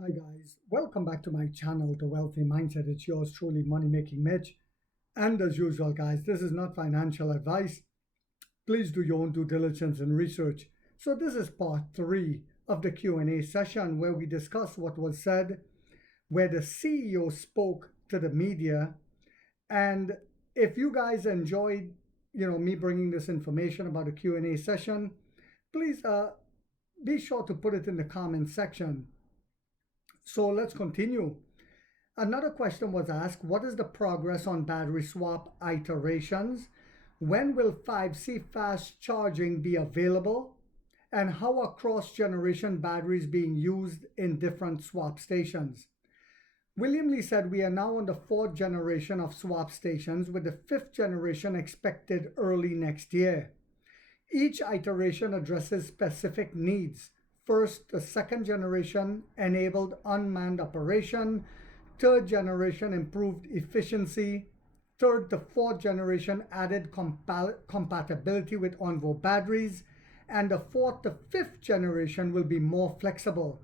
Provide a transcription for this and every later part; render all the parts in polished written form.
Hi guys, welcome back to my channel, The Wealthy Mindset. It's yours truly, Money Making Mitch. And as usual, guys, this is not financial advice. Please do your own due diligence and research. So this is part 3 of the Q&A session where we discuss what was said, where the CEO spoke to the media. And if you guys enjoyed, me bringing this information about the Q&A session, please be sure to put it in the comment section. So let's continue. Another question was asked, what is the progress on battery swap iterations? When will 5C fast charging be available? And how are cross-generation batteries being used in different swap stations? William Lee said we are now on the 4th generation of swap stations, with the 5th generation expected early next year. Each iteration addresses specific needs. First, the 2nd generation enabled unmanned operation. 3rd generation improved efficiency. 3rd to 4th generation added compatibility with Onvo batteries. And the 4th to 5th generation will be more flexible,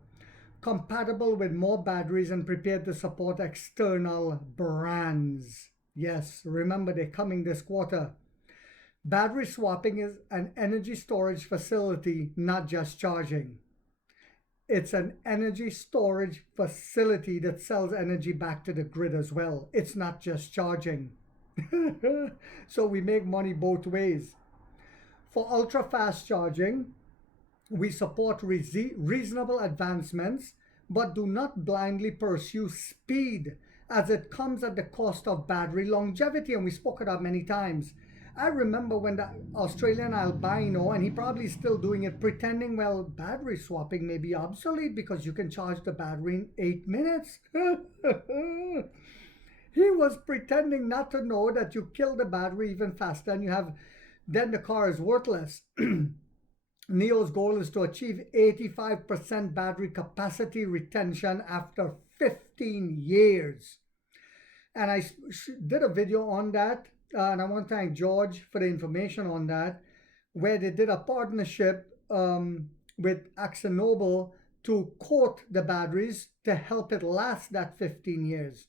compatible with more batteries, and prepared to support external brands. Yes, remember they're coming this quarter. Battery swapping is an energy storage facility, not just charging. It's an energy storage facility that sells energy back to the grid as well. It's not just charging. So we make money both ways. For ultra fast charging, we support reasonable advancements, but do not blindly pursue speed, as it comes at the cost of battery longevity. And we spoke about many times. I remember when the Australian albino, and he probably still doing it, pretending, well, battery swapping may be obsolete because you can charge the battery in 8 minutes. He was pretending not to know that you kill the battery even faster, and then the car is worthless. Nio's goal is to achieve 85% battery capacity retention after 15 years. And I did a video on that. And I want to thank George for the information on that, where they did a partnership with AkzoNobel to coat the batteries to help it last that 15 years.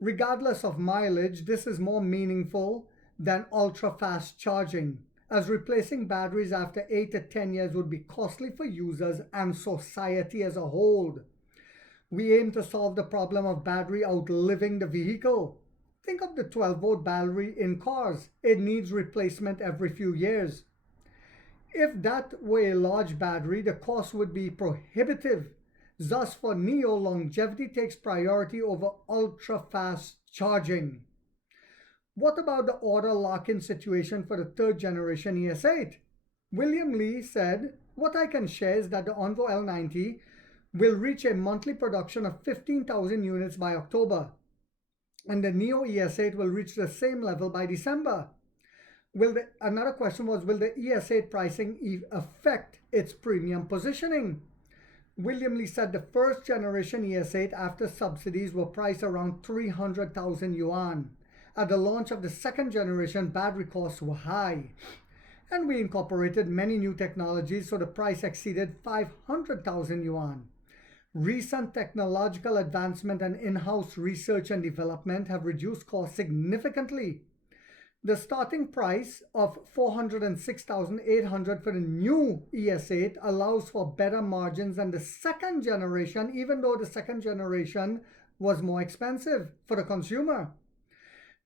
Regardless of mileage, this is more meaningful than ultra-fast charging, as replacing batteries after 8 to 10 years would be costly for users and society as a whole. We aim to solve the problem of battery outliving the vehicle. Think of the 12-volt battery in cars. It needs replacement every few years. If that were a large battery, the cost would be prohibitive. Thus, for Nio, longevity takes priority over ultra-fast charging. What about the order lock-in situation for the 3rd generation ES8? William Lee said, what I can share is that the Onvo L90 will reach a monthly production of 15,000 units by October. And the Nio ES8 will reach the same level by December. Another question was, will the ES8 pricing affect its premium positioning? William Lee said the 1st generation ES8 after subsidies were priced around 300,000 yuan. At the launch of the 2nd generation, battery costs were high. And we incorporated many new technologies, so the price exceeded 500,000 yuan. Recent technological advancement and in-house research and development have reduced costs significantly. The starting price of 406,800 for the new ES8 allows for better margins than the 2nd generation, even though the 2nd generation was more expensive for the consumer,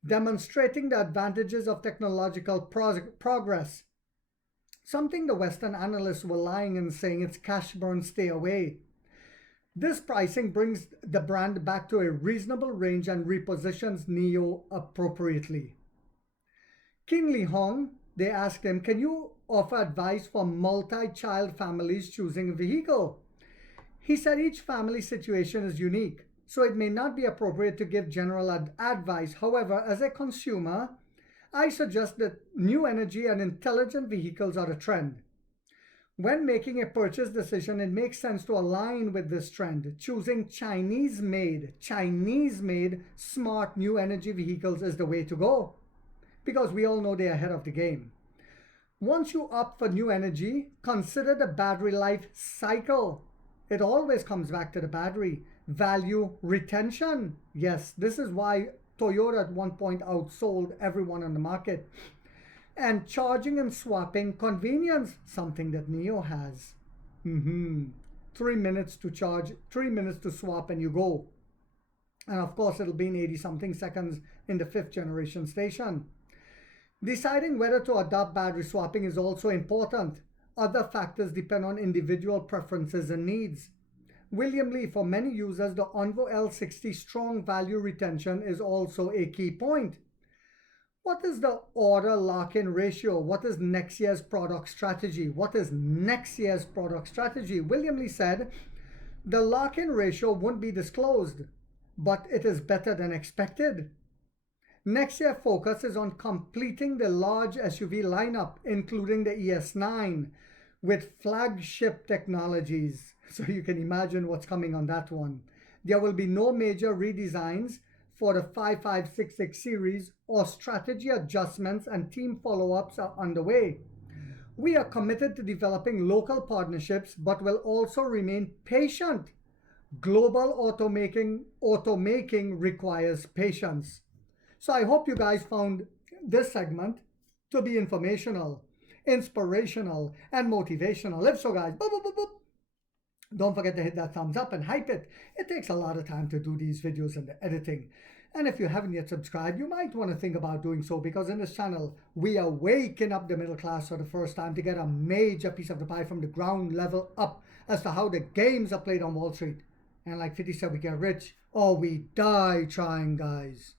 demonstrating the advantages of technological progress. Something the Western analysts were lying and saying it's cash burn, stay away. This pricing brings the brand back to a reasonable range and repositions Nio appropriately. Kinley Hong, they asked him, can you offer advice for multi-child families choosing a vehicle? He said each family situation is unique, so it may not be appropriate to give general advice. However, as a consumer, I suggest that new energy and intelligent vehicles are the trend. When making a purchase decision, it makes sense to align with this trend. Choosing Chinese-made smart new energy vehicles is the way to go, because we all know they're ahead of the game. Once you opt for new energy, consider the battery life cycle. It always comes back to the battery. Value retention. Yes, this is why Toyota at one point outsold everyone on the market. And charging and swapping convenience, something that Nio has. 3 minutes to charge, 3 minutes to swap, and you go. And of course, it'll be in 80 something seconds in the 5th generation station. Deciding whether to adopt battery swapping is also important. Other factors depend on individual preferences and needs. William Lee, for many users, the Onvo L60 strong value retention is also a key point. What is the order lock-in ratio? What is next year's product strategy? What is next year's product strategy? William Lee said, the lock-in ratio won't be disclosed, but it is better than expected. Next year focus is on completing the large SUV lineup, including the ES9, with flagship technologies. So you can imagine what's coming on that one. There will be no major redesigns for the 5566 series, or strategy adjustments and team follow-ups are underway. We are committed to developing local partnerships, but will also remain patient. Global automaking requires patience. So I hope you guys found this segment to be informational, inspirational, and motivational. If so, guys, boop, boop, boop, boop. Don't forget to hit that thumbs up and hype it. It takes a lot of time to do these videos and the editing. And if you haven't yet subscribed, you might want to think about doing so, because in this channel, we are waking up the middle class for the first time to get a major piece of the pie from the ground level up as to how the games are played on Wall Street. And like 50 said, we get rich or we die trying, guys.